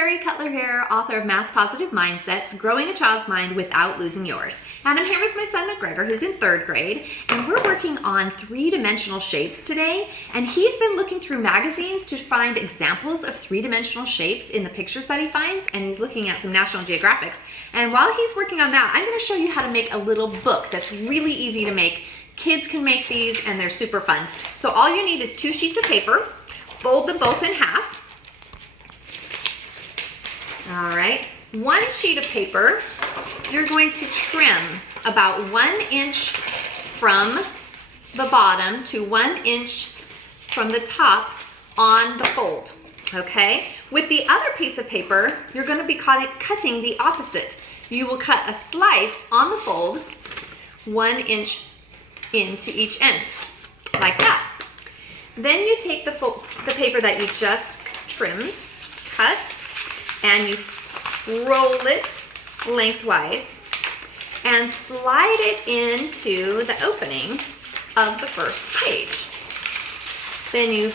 Carrie, Cutler here, author of Math Positive Mindsets, Growing a Child's Mind Without Losing Yours. And I'm here with my son McGregor, who's in 3rd grade, and we're working on 3-dimensional shapes today. And he's been looking through magazines to find examples of 3-dimensional shapes in the pictures that he finds, and he's looking at some National Geographics. And while he's working on that, I'm gonna show you how to make a little book that's really easy to make. Kids can make these, and they're super fun. So all you need is 2 sheets of paper, fold them both in half. All right, 1 sheet of paper, you're going to trim about 1 inch from the bottom to 1 inch from the top on the fold, okay? With the other piece of paper, you're gonna be cutting the opposite. You will cut a slice on the fold, 1 inch into each end, like that. Then you take the paper that you just trimmed, cut, and you roll it lengthwise and slide it into the opening of the first page. Then you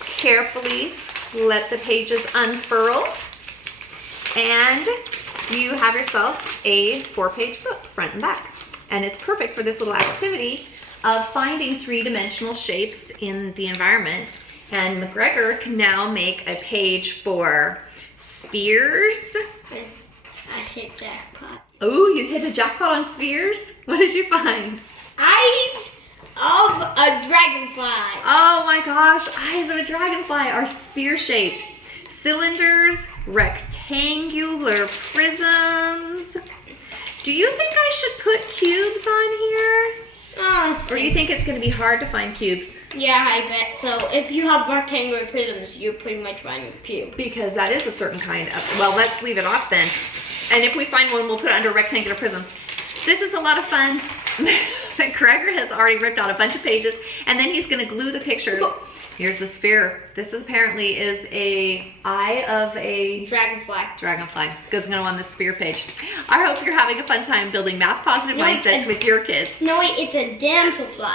carefully let the pages unfurl, and you have yourself a 4-page book, front and back. And it's perfect for this little activity of finding 3-dimensional shapes in the environment. And McGregor can now make a page for spheres. I hit jackpot. Oh, you hit a jackpot on spheres? What did you find? Eyes of a dragonfly. Oh my gosh, eyes of a dragonfly are sphere-shaped. Cylinders, rectangular prisms. Do you think I should put cubes on here? Or do you think it's gonna be hard to find cubes? Yeah, I bet. So if you have rectangular prisms, you're pretty much finding a cube. Because that is a certain kind of, well, let's leave it off then. And if we find one, we'll put it under rectangular prisms. This is a lot of fun. McGregor has already ripped out a bunch of pages, and then he's gonna glue the pictures. Here's the sphere. This apparently is a eye of a dragonfly. Goes on this sphere page. I hope you're having a fun time building math positive mindsets with your kids. No, wait, it's a damselfly.